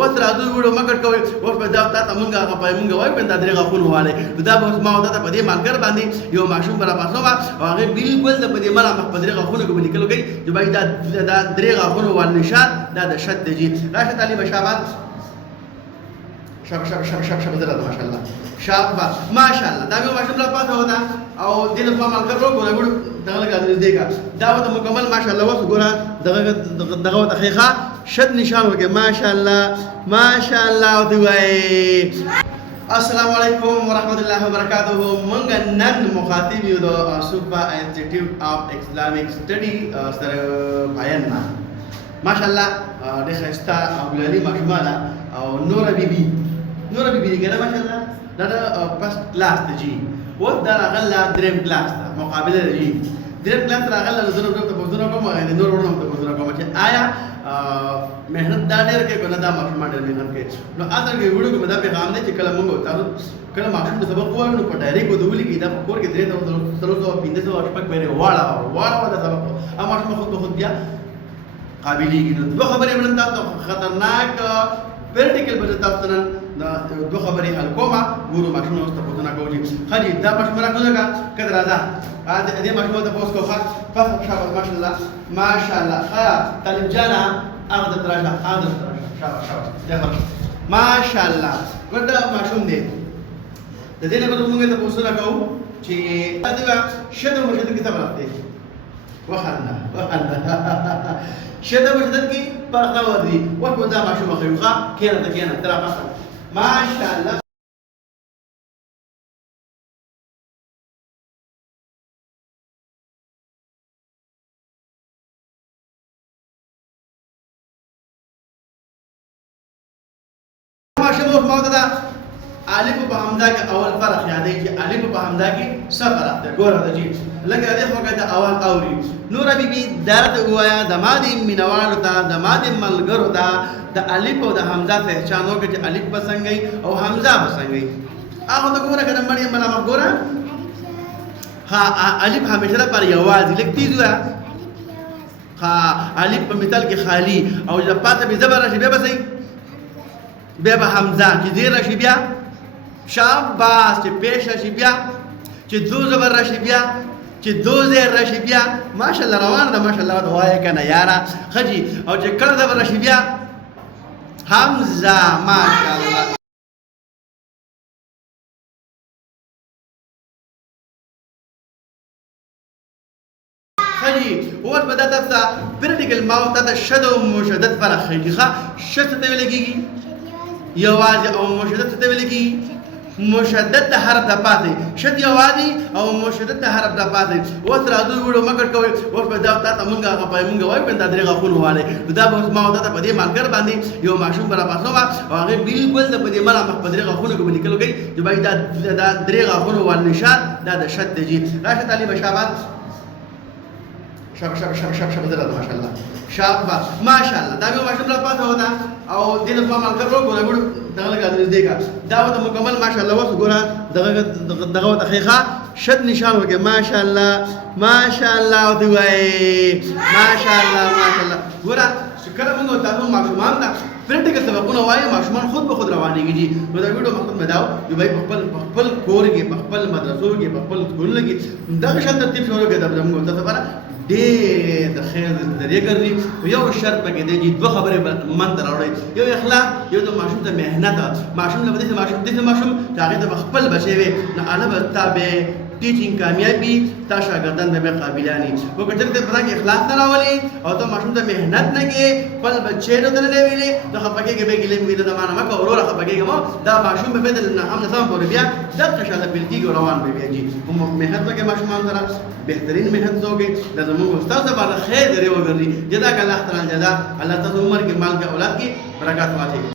وتر ادو وړو مګر کوي او په دا تا مونږه په مونږه وای په دا درې غفون واله دا به ما ودا په دې مالګر باندې یو ماشوم برا پاسو او هغه بالکل د په دې مله په درې غفون کې لیکلو کوي چې بای دا درې غفون وال نشاد دا د شد دی راشه طالب شابات شاب درته ماشاءالله شاب ماشاءالله دا به ماشوم لا پاتې ودا او دین په مالګر ورو ګورو دغه لګا دې کا دا وته مکمل ماشاءالله وس ګوره دغه دقیقه شد نشان وکي ماشاءالله او دی وای السلام علیکم ورحمت الله وبرکاته مونږ نن مخاطب یو د صوبا انسټیټیوټ اف اسلامیک سټڈی سره بیان ماشاءالله د خستا ابو علي مشماله او نور بیبي کنه ماشاءالله دا پس کلاس ته جی و دا غلا دریم کلاس ته مقابله جی دریم کلاس راغله زنه ته پوښتنه کوم نه نور ورنه ته پوښتنه کوم چې آیا مهنت دا ډېر کې کنه دا ماشوم ډېر مهنت کې نو اته کې وړو کې دا پیغام دی چې کله موږ تاسو کله ماشوم د سبق وایو نو په ډایرکټ ودولې کې دا په کور کې درې ته 300 شپږ مېره واړه دا سبق ا ماشوم خود بیا قابلیږي نو دوه خبرې ولنت تاسو خطرناک پریکټیکل به تاسو نن دا دوه خبرې حل کومه ګورو ماشوم نو تاسو پوښتنه کوي خالي دا ماشوم راکوځه کده راځه دې ماشوم ته پوښتنه کوه فهم شابه ماشاءالله طالب جانا اغد تراجع شابه شابه ماشاءالله ګډه ماشوم دې د دې لپاره موږ ته پوښتنه کوو چې دا شته مشهد کتاب راځي وخلنا شده مشدد کی فرقه ودی وحو دا ماشوم خيوخا كينا ترى ما شاء الله ماشوم موجوده الف په حمزه کې اول فرق یادې چې الف په حمزه کې صفر راځي ګوره د جی لکه دې موګه د اول اوري نور بیبي درد وایا د مادي مینوالو ته د مادي ملګرو ته د الف او د حمزه پہچانو کې چې الف بسنګي او حمزه بسنګي هغه د ګوره کنه مړی مله ګوره ها الف همیشه پر یواز لیکتي زوا ها الف په مثال کې خالی او د پاته به زبر راشي به بسې به حمزه چې دې راشي بیا شاباش چې پیش راشي بیا چې دو زبر راشي بیا چې دو زیر راشي بیا ماشاءالله روان ده ماشاءالله دا وای کنه یارا خجی او چې کړه زبر راشي بیا حمزه ماشاءالله خجی اوس به تاسو پریکټیکل ماو ته شدو مشدد فرق خجی ښه شته ته لګیږي یوازې او مشدد ته لګیږي مشدد د حرف د پاتې شد یوازې او مشدد د حرف د پاتې وتر ادو وړو مګر کوي او په دا تا مونږه وای په دا درې غفون واله دا به ما ودا په دې مالګر باندې یو ماشوم برا پاسو او هغه بالکل د په دې مله په درې غفون کې لیکلو کوي چې بای دا درې غفون وال نشاد دا د شد دی راشه طالب شابات شاب درته ماشاءالله شاب ماشاءالله دا به ماشوم لا پاتې ودا او دین په مالګر ورو دغه لګا دې کا دا وته مکمل ماشاءالله وس ګوره دغه دقیقه شد نشان وکي ماشاءالله او دی وای ماشاءالله ګوره شکر موږ تاسو ماشومان دا پریکټیکل سبقونه وایي ماشومان خود به خود روانيږي نو دا ویډیو مقصد مداو چې بای خپل کور کې خپل مدرسو کې خپل سکولونو کې دا شان ترتیب شروع کړه د موږ ته خبره ډېر د خیر ذریعہ ګرځي یو شرط پکې دی چې دوه خبرې من ته راوړي یو اخلاق یو د ماشوم ته مهنت ماشوم له دې ماشوم چې هغه د خپل بچي وي نه اله تابع ټیچینګ کامیابی تا شاګردان به قابلانی وګړي ته پتا کې اخلاق نه راولي او ته ماشوم ته مهنت نه کې خپل بچي نه درلې ویلې د خپګي کې به ګلې ویل د معنا مکه اورور خپګي کې دا ماشوم به بدل نه هم نظام پور بیا د قشاله بلکی روان به بيجي هم مهنت وکي ماشومان سره بهترین مهنت زوګي د زموږ استاد باندې خیر دی وګړي جزاک الله تعالی جزاء الله تعالی عمر کې مال کې اولاد کې برکات واچي